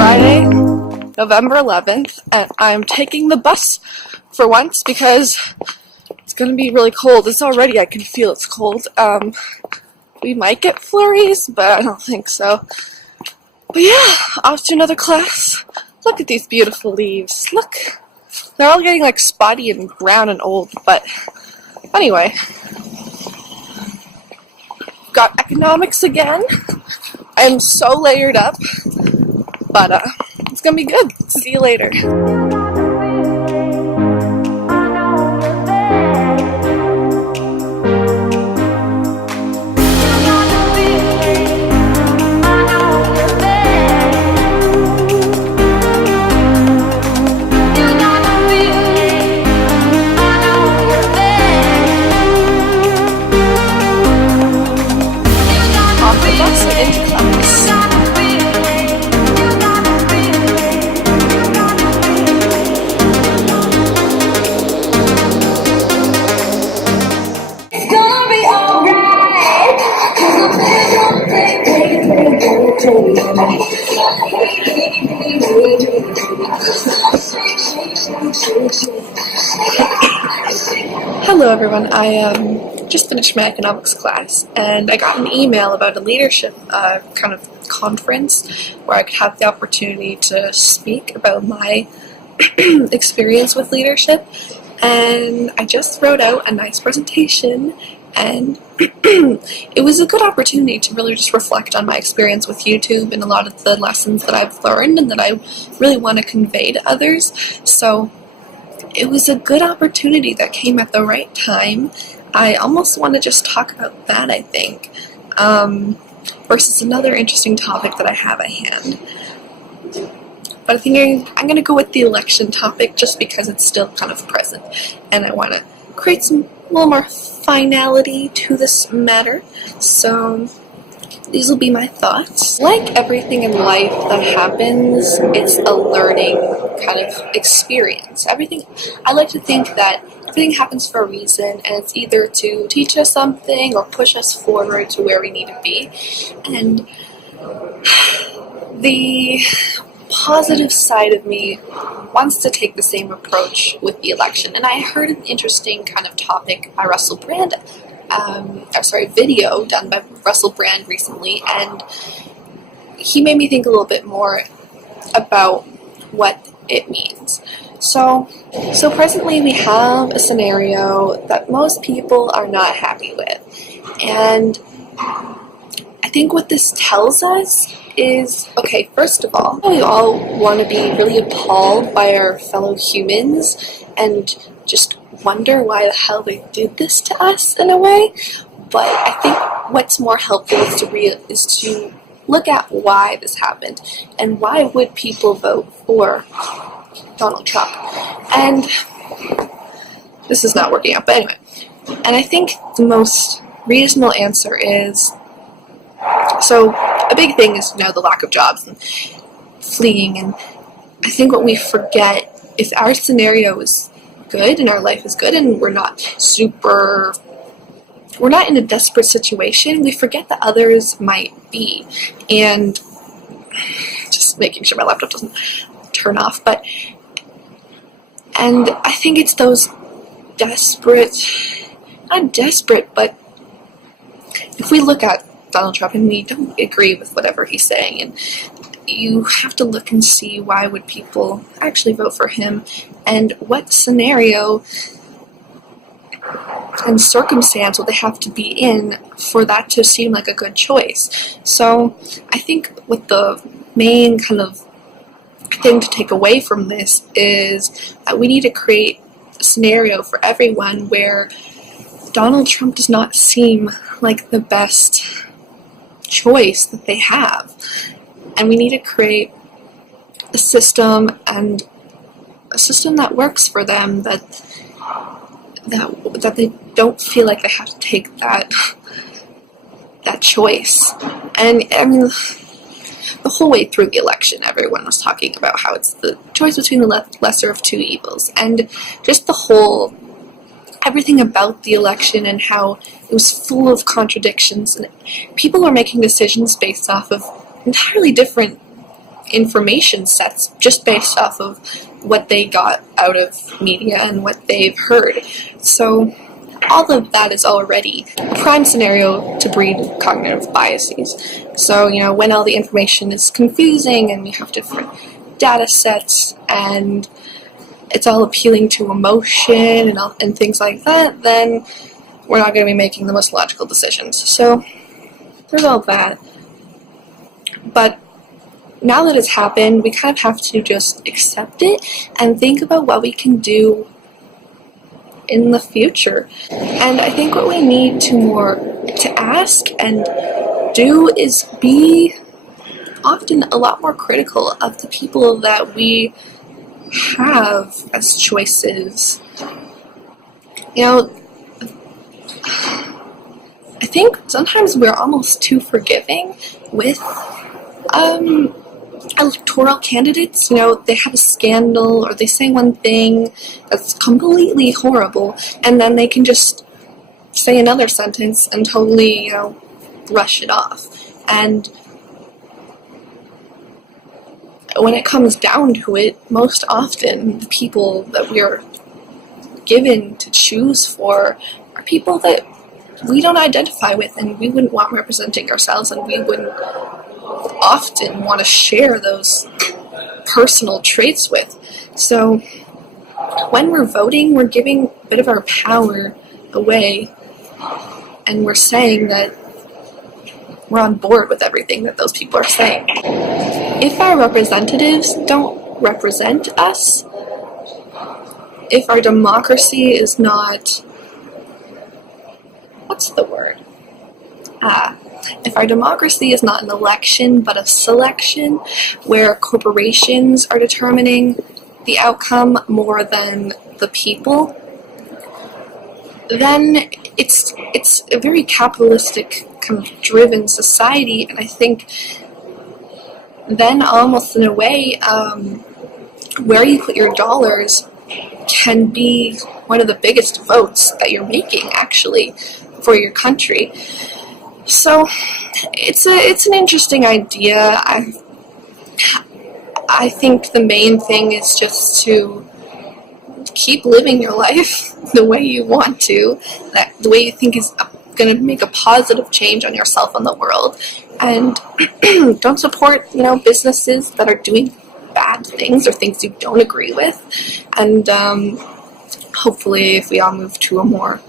Friday, November 11th, and I'm taking the bus for once because it's going to be really cold. It's already, I can feel it's cold. We might get flurries, but I don't think so. But yeah, off to another class. Look at these beautiful leaves. Look, they're all getting like spotty and brown and old, but anyway. Got economics again. I'm so layered up, but it's gonna be good. See you later. Hello everyone, I just finished my economics class and I got an email about a leadership kind of conference where I could have the opportunity to speak about my experience with leadership, and I just wrote out a nice presentation, and it was a good opportunity to really just reflect on my experience with YouTube and a lot of the lessons that I've learned and that I really want to convey to others. So it was a good opportunity that came at the right time. I almost want to just talk about that, I think, versus another interesting topic that I have at hand. But I think I'm going to go with the election topic just because it's still kind of present, and I want to create a little more finality to this matter. So these will be my thoughts. Like everything in life that happens, it's a learning kind of experience. I like to think that everything happens for a reason, and it's either to teach us something or push us forward to where we need to be. And the positive side of me wants to take the same approach with the election. And I heard an interesting kind of topic by Russell Brand, video done by Russell Brand recently, and he made me think a little bit more about what it means. So presently we have a scenario that most people are not happy with, and I think what this tells us is, okay, first of all, we all want to be really appalled by our fellow humans and just wonder why the hell they did this to us in a way. But I think what's more helpful is to look at why this happened and why would people vote for Donald Trump. And this is not working out, but anyway. And I think the most reasonable answer is, so a big thing is, the lack of jobs and fleeing, and I think what we forget, if our scenario is good and our life is good and we're not in a desperate situation, we forget that others might be. And just making sure my laptop doesn't turn off, and I think it's those not desperate, but if we look at Donald Trump and we don't agree with whatever he's saying, and you have to look and see why would people actually vote for him, and what scenario and circumstance will they have to be in for that to seem like a good choice. So I think what the main kind of thing to take away from this is that we need to create a scenario for everyone where Donald Trump does not seem like the best choice that they have, and we need to create a system that works for them, that they don't feel like they have to take that choice. And I mean, the whole way through the election, everyone was talking about how it's the choice between the lesser of two evils, and just everything about the election and how it was full of contradictions, and people were making decisions based off of entirely different information sets just based off of what they got out of media and what they've heard. So all of that is already a prime scenario to breed cognitive biases. So, when all the information is confusing and we have different data sets and it's all appealing to emotion and things like that, then we're not going to be making the most logical decisions. So there's all that. But now that it's happened, we kind of have to just accept it and think about what we can do in the future. And I think what we need to ask and do is be often a lot more critical of the people that we have as choices. I think sometimes we're almost too forgiving with electoral candidates. They have a scandal or they say one thing that's completely horrible, and then they can just say another sentence and totally, brush it off. And when it comes down to it, most often the people that we are given to choose for are people that we don't identify with and we wouldn't want representing ourselves, and we wouldn't often want to share those personal traits with. So when we're voting, we're giving a bit of our power away, and we're saying that we're on board with everything that those people are saying. If our representatives don't represent us, if our democracy is not, if our democracy is not an election but a selection where corporations are determining the outcome more than the people, then it's a very capitalistic kind of driven society. And I think then almost in a way where you put your dollars can be one of the biggest votes that you're making actually for your country. So it's an interesting idea. I think the main thing is just to keep living your life the way you want to, the way you think is going to make a positive change on yourself and the world, and don't support businesses that are doing bad things or things you don't agree with. And hopefully if we all move to a more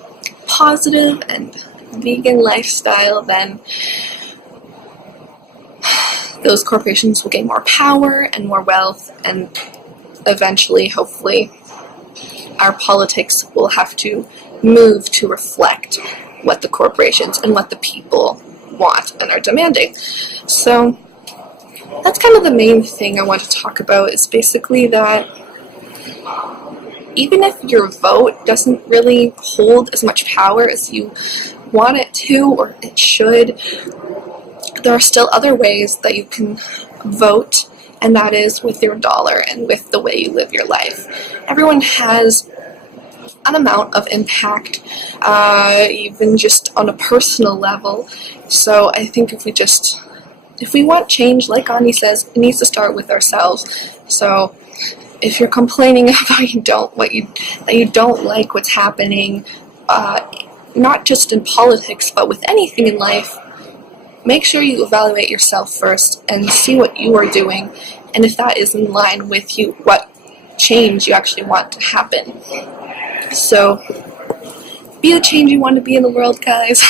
positive and vegan lifestyle, then those corporations will gain more power and more wealth, and eventually, hopefully, our politics will have to move to reflect what the corporations and what the people want and are demanding. So that's kind of the main thing I want to talk about, is basically that even if your vote doesn't really hold as much power as you want it to or it should, there are still other ways that you can vote, and that is with your dollar and with the way you live your life. Everyone has an amount of impact, even just on a personal level. So I think if we want change, like Ani says, it needs to start with ourselves. So if you're complaining about that you don't like what's happening, not just in politics, but with anything in life, make sure you evaluate yourself first and see what you are doing, and if that is in line with you, what change you actually want to happen. So be the change you want to be in the world, guys.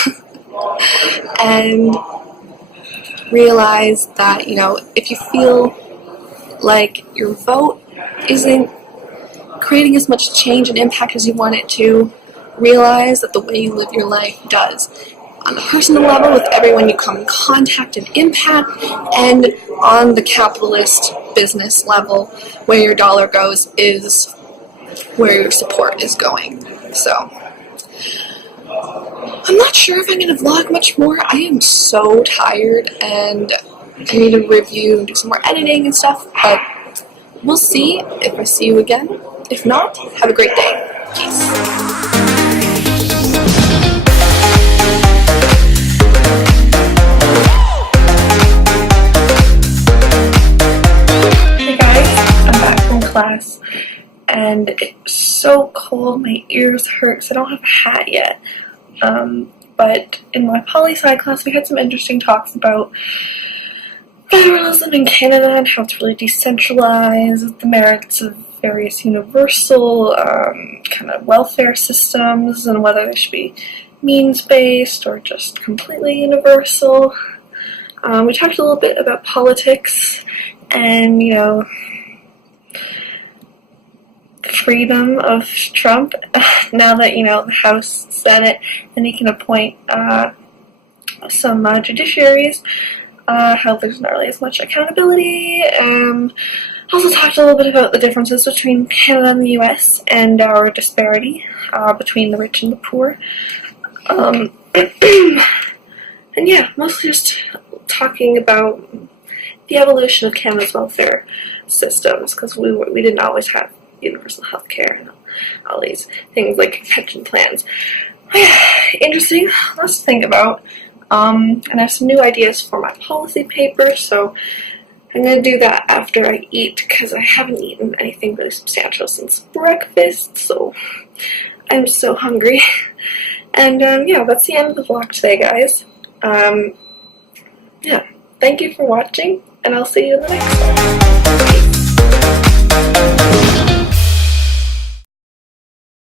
And realize that, if you feel like your vote isn't creating as much change and impact as you want it to, realize that the way you live your life does. On a personal level, with everyone you come in contact and impact, and on the capitalist business level, where your dollar goes is where your support is going. So I'm not sure if I'm going to vlog much more. I am so tired, and I need to review and do some more editing and stuff, but we'll see if I see you again. If not, have a great day. Peace. and it's so cold, my ears hurt because I don't have a hat yet. But in my poli-sci class, we had some interesting talks about federalism in Canada and how it's really decentralized, the merits of various universal kind of welfare systems, and whether they should be means-based or just completely universal. We talked a little bit about politics and, you know, freedom of Trump now that, you know, the House, Senate, and he can appoint some judiciaries, how there's not really as much accountability. Also talked a little bit about the differences between Canada and the US and our disparity between the rich and the poor. And yeah, mostly just talking about the evolution of Canada's welfare systems, because we didn't always have universal health care and all these things like pension plans. Interesting, lots to think about. And I have some new ideas for my policy paper, so I'm going to do that after I eat, because I haven't eaten anything really substantial since breakfast, so I'm so hungry. And yeah, that's the end of the vlog today, guys. Yeah, thank you for watching, and I'll see you in the next one. Bye.